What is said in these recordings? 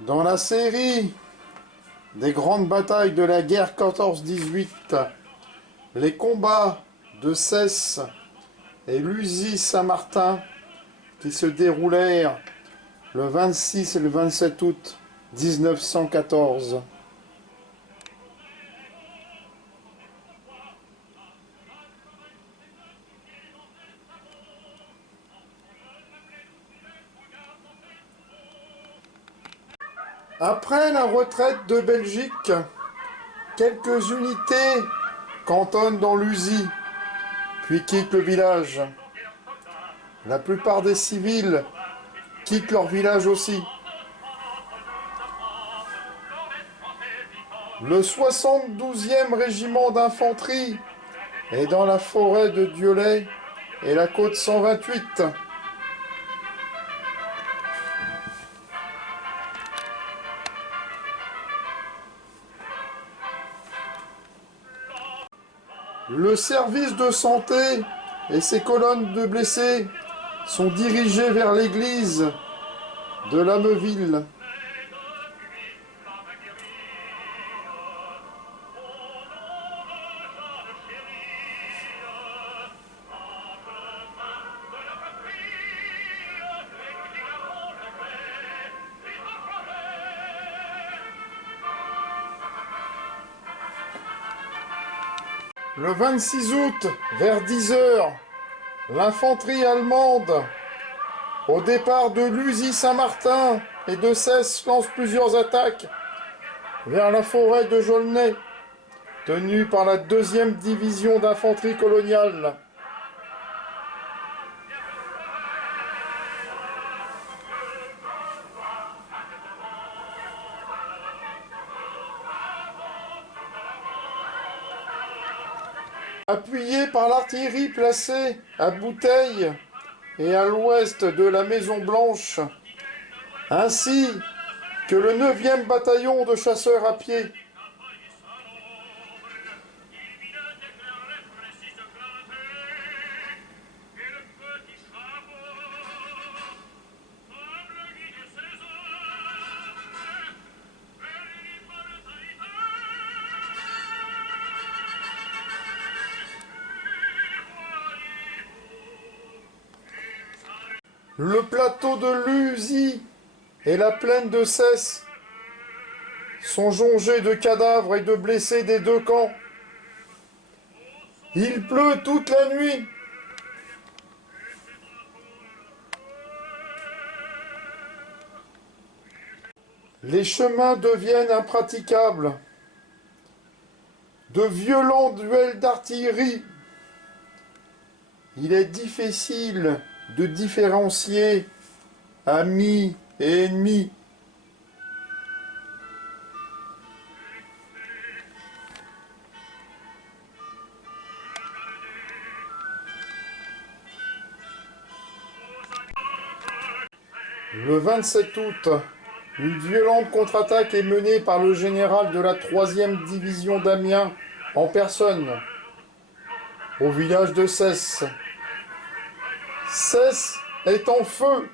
Dans la série des grandes batailles de la guerre 14-18, les combats de Cesse et Luzy-Saint-Martin qui se déroulèrent le 26 et le 27 août 1914. Après la retraite de Belgique, quelques unités cantonnent dans l'Usie, puis quittent le village. La plupart des civils quittent leur village aussi. Le 72e régiment d'infanterie est dans la forêt de Dieulay et la côte 128. Le service de santé et ses colonnes de blessés sont dirigés vers l'église de Lameville. Le 26 août, vers 10 heures, l'infanterie allemande, au départ de Luzy-Saint-Martin et de Cesse, lance plusieurs attaques vers la forêt de Jaulnay, tenue par la 2e division d'infanterie coloniale. Appuyée par l'artillerie placée à Bouteille et à l'ouest de la Maison Blanche, ainsi que le 9e bataillon de chasseurs à pied. Le plateau de Luzy et la plaine de Cesse sont jonchés de cadavres et de blessés des deux camps. Il pleut toute la nuit. Les chemins deviennent impraticables. De violents duels d'artillerie. Il est difficile de différencier amis et ennemis. Le 27 août, une violente contre-attaque est menée par le général de la 3e division d'Amiens en personne au village de Cesse. Cesse est en feu.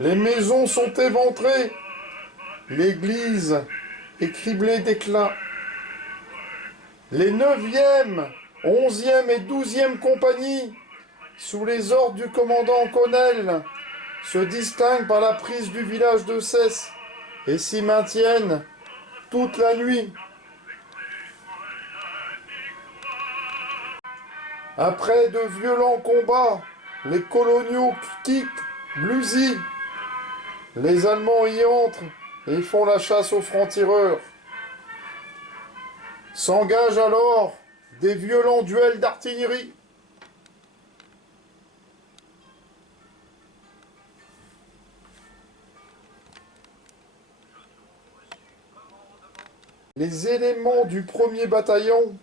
Les maisons sont éventrées. L'église est criblée d'éclats. Les 9e, 11e et 12e compagnies, sous les ordres du commandant Connel, se distinguent par la prise du village de Cesse et s'y maintiennent toute la nuit. Après de violents combats, les coloniaux quittent Luzy. Les Allemands y entrent et font la chasse aux francs-tireurs. S'engagent alors des violents duels d'artillerie. Les éléments du 1er bataillon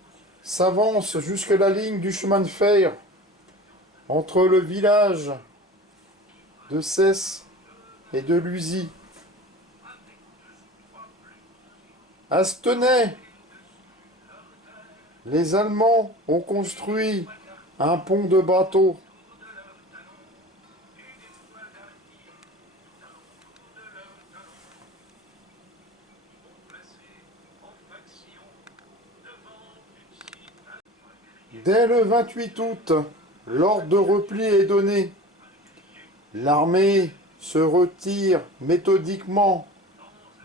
s'avancent jusque la ligne du chemin de fer entre le village de Cesse et de Luzy. À Stenay, les Allemands ont construit un pont de bateaux. Dès le 28 août, l'ordre de repli est donné. L'armée se retire méthodiquement,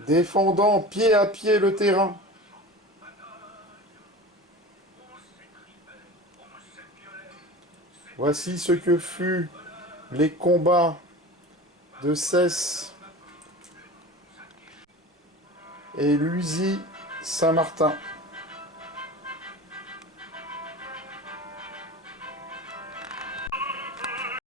défendant pied à pied le terrain. Voici ce que furent les combats de Cesse et Luzy Saint-Martin.